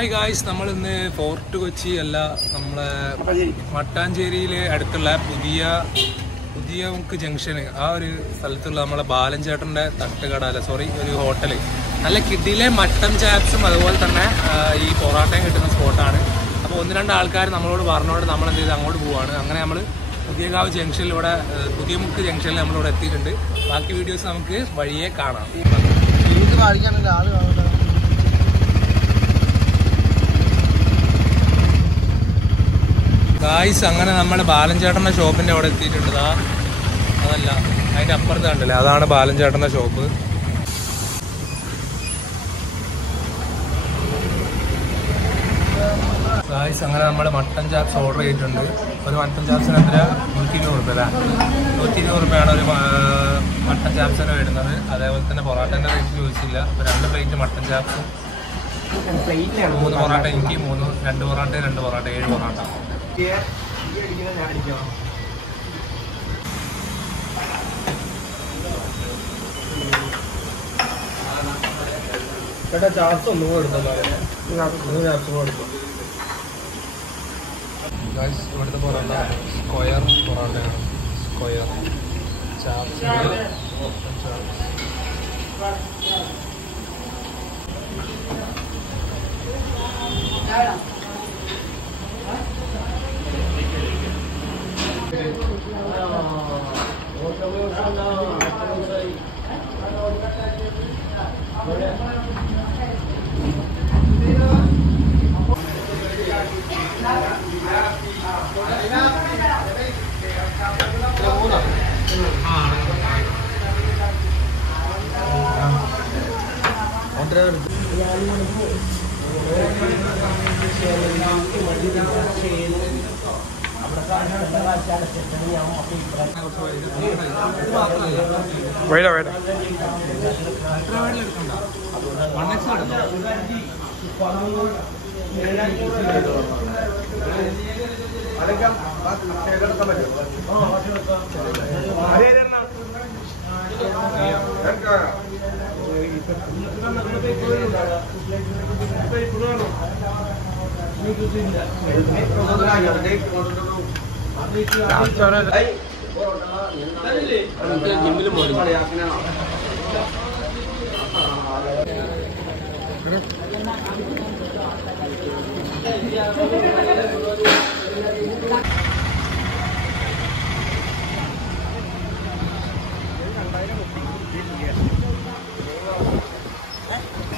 Hi guys, നമ്മൾ ഇന്ന് fort Kochi അല്ല നമ്മളെ മട്ടാഞ്ചേരിയിലെ അടുത്തുള്ള പുതിയ ജംഗ്ഷൻ ആ ഒരു സ്ഥലത്തുള്ള നമ്മളെ ബാലഞ്ചേട്ടന്റെ തട്ടുകട അല്ല സോറി ഒരു ഹോട്ടല് നല്ല കിഡിലെ മട്ടൻ ചാപ്സും അതുപോലെ തന്നെ ഈ പൊറാട്ടയും കിട്ടുന്ന സ്പോട്ടാണ്. അപ്പോൾ ഒന്ന് രണ്ട് ആൾക്കാർ നമ്മളോട് പറഞ്ഞുകൊണ്ട് നമ്മൾ എന്ത് ചെയ്ത് അങ്ങോട്ട് പോവാണ്. അങ്ങനെ നമ്മൾ പുതിയകാവ് ജംഗ്ഷനിൽ ഇവിടെ പുതിയമുക്ക് ജംഗ്ഷനിൽ നമ്മളിവിടെ എത്തിയിട്ടുണ്ട്. ബാക്കി വീഡിയോസ് നമുക്ക് വഴിയെ കാണാം. ഗായ്സ്, അങ്ങനെ നമ്മൾ ബാലഞ്ചേട്ടൻ്റെ ഷോപ്പിൻ്റെ അവിടെ എത്തിയിട്ടുണ്ട്. അതല്ല, അതിൻ്റെ അപ്പുറത്ത് കണ്ടില്ലേ, അതാണ് ബാലഞ്ചേട്ടൻ്റെ ഷോപ്പ്. ഗായ്സ്, അങ്ങനെ നമ്മൾ മട്ടൻ ചാപ്സ് ഓർഡർ ചെയ്തിട്ടുണ്ട്. ഒരു മട്ടൻ ചാപ്സിന് എത്ര? 120 അല്ലേ? 120 രൂപയാണ് ഒരു മട്ടൻ ചാപ്സിന് വരുന്നത്. അതേപോലെ തന്നെ പൊറാട്ടേൻ്റെ റേറ്റ് ചോദിച്ചില്ല. അപ്പോൾ 2 പ്ലേറ്റ് മട്ടൻ ചാപ്സും 3 പൊറാട്ട എനിക്ക് 2 പൊറാട്ട 7 പൊറാട്ട. ചേട്ടാ ചാപ്സ് ഒന്നും കൊടുത്തല്ലോ, ഇവിടുത്തെ പൊറോട്ട സ്ക്വയർ പൊറോട്ടയാണ്. സ്ക്വയർ ചാപ്സ് വേണ്ട വേണ്ട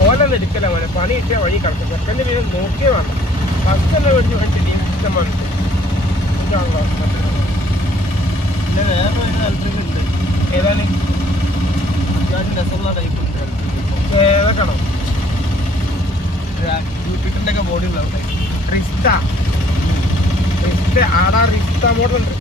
ഓലൊന്നും എടുക്കല പോലെ പണി കിട്ടിയ വഴി കിടക്കും. സെക്കൻഡ് പേര് നോക്കിയേ വേണം. ഫസ്റ്റ് തന്നെ മേടിച്ച് വെച്ചിട്ട് ഇഷ്ടം വന്നിട്ട് പിന്നെ വേറെ ഒരു ഇലക്ട്രിക് ഉണ്ട്. ഏതാണ്? അത്യാവശ്യം രസമുള്ള ടൈപ്പ് ഉണ്ട്. ഏതൊക്കെയാണോ? ജൂപ്പിറ്ററിൻ്റെ ഒക്കെ ബോഡി ഉള്ള റിസ്റ്റ ആടാ റിസ്റ്റ മോഡൽ ഉണ്ട്.